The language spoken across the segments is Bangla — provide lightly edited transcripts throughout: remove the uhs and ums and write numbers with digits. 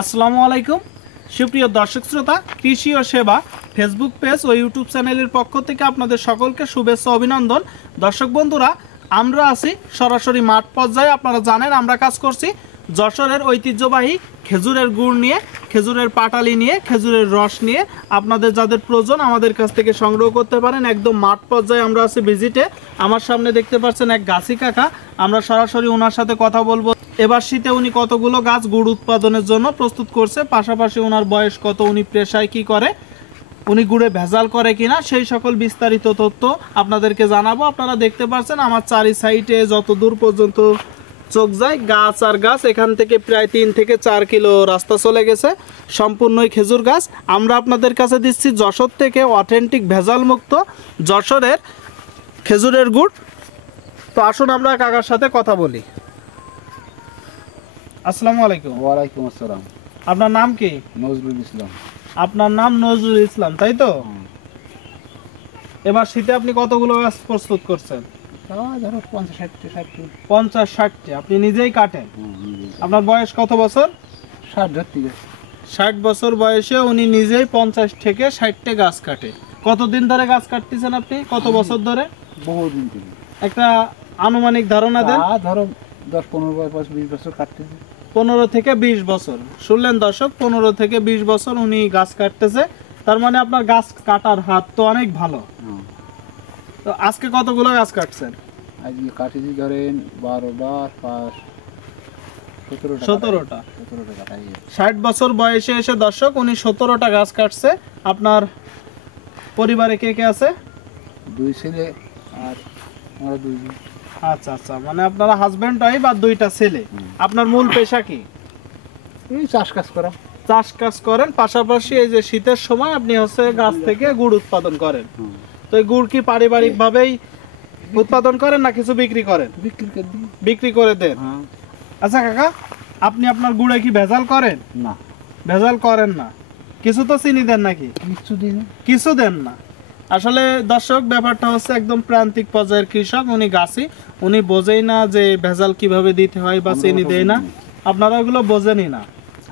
আসসালামু আলাইকুম সুপ্রিয় দর্শক শ্রোতা, কৃষি ও সেবা ফেসবুক পেজ ও ইউটিউব চ্যানেলের পক্ষ থেকে আপনাদের সকলকে শুভেচ্ছা অভিনন্দন। দর্শক বন্ধুরা, আমরা আছি সরাসরি মাঠ পর্যায়ে। আপনারা জানেন আমরা কাজ করছি যশোরের ঐতিহ্যবাহী খেজুরের গুড় নিয়ে, খেজুরের পাটালি নিয়ে, খেজুরের রস নিয়ে। আপনাদের যাদের প্রয়োজন আমাদের কাছ থেকে সংগ্রহ করতে পারেন। একদম মাঠ পর্যায়ে আমরা আছি ভিজিটে। আমার সামনে দেখতে পাচ্ছেন এক গাছি কাকা, আমরা সরাসরি ওনার সাথে কথা বলবো। এবার শীতে উনি কতগুলো গাছ গুড় উৎপাদনের জন্য প্রস্তুত করছে, পাশাপাশি ওনার বয়স কত, উনি পেশায় কি করে, উনি গুড়ে ভেজাল করে কিনা, সেই সকল বিস্তারিত তথ্য আপনাদেরকে জানাবো। আপনারা দেখতে পাচ্ছেন আমার চারি সাইডে যত দূর পর্যন্ত চোখ যায় গাছ আর গাছ। এখান থেকে প্রায় 3 থেকে 4 কিলো রাস্তা চলে গেছে, সম্পূর্ণই খেজুর গাছ। আমরা আপনাদের কাছে দিচ্ছি যশোর থেকে অথেন্টিক ভেজাল মুক্ত যশোরের খেজুরের গুড়। তো আসুন আমরা কাকার সাথে কথা বলি। আসসালামু আলাইকুম। ওয়ালাইকুম আসসালাম। আপনার নাম কি? নজরুল ইসলাম। আপনার নাম নজরুল ইসলাম, তাই তো? এবার শীতে আপনি কতগুলো গাছ প্রস্তুত করছেন? ধরো 50-60টি। 50-60টি আপনি নিজেই কাটেন? আপনার বয়স কত বছর? 60 ধরতে গেছে। 60 বছর বয়সে উনি নিজেই 50 থেকে 60টা গাছ কাটে। কতদিন ধরে গাছ কাটতেছেন আপনি? কত বছর ধরে? বহুদিন থেকে। একটা আনুমানিক ধারণা দেন। ধরো 10-15 বছর 20 বছর কাটতেছে। 15 থেকে 20 বছর। শুনলেন দর্শক, 15 থেকে 20 বছর উনি গাছ কাটতেছে। তার মানে আপনার গাছ কাটার হাত তো অনেক ভালো। তো আজকে কতগুলো গাছ কাটছেন? আজকে কাটেছি ধরেন 12টা, 17টা কাটাই। 60 বছর বয়সে এসে দর্শক উনি 17টা গাছ কাটছে। আপনার পরিবারে কে কে আছে? 2 ছেলে আর আমরা 2 জন। আচ্ছা আচ্ছা, মানে আপনারা হাজবেন্ড ওয়াইফ আর 2টা ছেলে। আপনার মূল পেশা কি? এই চাষ কাজ করা। চাষ কাজ করেন, পাশাপাশি এই যে শীতের সময় আপনি হচ্ছে গাছ থেকে গুড় উৎপাদন করেন। তো এই গুড় কি পারিবারিক ভাবেই উৎপাদন করেন না কিছু বিক্রি করেন? বিক্রি করে দেন। আচ্ছা কাকা, আপনি আপনার গুড়ে কি ভেজাল করেন? না, ভেজাল করেন না। কিছু তো চিনি দেন নাকি? কিছু দেন না। আসলে দর্শক, ব্যাপারটা হচ্ছে একদম প্রান্তিক পর্যায়ের কৃষক, উনি গাছি, উনি বোঝেই না যে ভেজাল কিভাবে দিতে হয় বা চিনি দেয় না। আপনারা ওগুলো বোঝেনই না।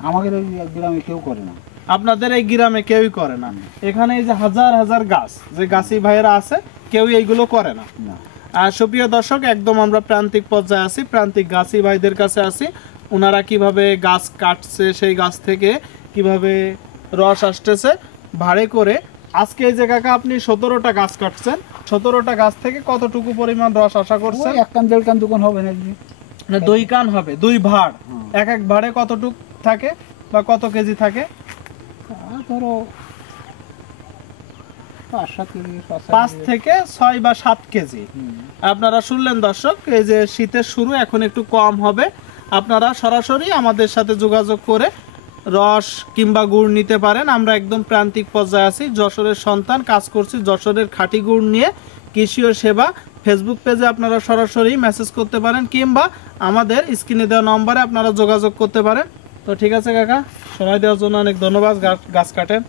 আমাদের এই গ্রামে কেউ করে না। আপনাদের এই গ্রামে কেউই করে না। এখানে এই যে হাজার হাজার গাছ, যে গাছি ভাইয়েরা আছে, কেউই এইগুলো করে না। আর সুপ্রিয় দর্শক, একদম আমরা প্রান্তিক পর্যায়ে আছি, প্রান্তিক গাছি ভাইদের কাছে আছি। ওনারা কিভাবে গাছ কাটছে, সেই গাছ থেকে কিভাবে রস আসতেছে ভাড়ে করে। আজকে এই যে কাকা আপনি 17টা গাছ কাটছেন, 17টা গাছ থেকে কতটুকু পরিমাণ রস আশা করছেন? 1 কান 1.5 কান দোকান হবে নাকি? না, 2 কান হবে, 2 ভাড়। এক এক ভাড়ে কতটুকু থাকে বা কত কেজি থাকে? ধরো 5-7 কেজি। 5 থেকে 6 বা 7 কেজি। আপনারা শুনলেন দর্শক, এই যে শীতের শুরু, এখন একটু কম হবে। আপনারা সরাসরি আমাদের সাথে যোগাযোগ করে রস কিংবা গুড় নিতে পারেন। আমরা একদম প্রান্তিক পর্যায়ে আছি, যশোরের সন্তান, কাজ করছি যশোরের খাঁটি গুড় নিয়ে। কৃষি ও সেবা ফেসবুক পেজে আপনারা সরাসরি মেসেজ করতে পারেন, কিংবা আমাদের স্ক্রিনে দেওয়া নম্বরে আপনারা যোগাযোগ করতে পারেন। তো ঠিক আছে কাকা, সময় দেওয়ার জন্য অনেক ধন্যবাদ। গাছ কাটেন।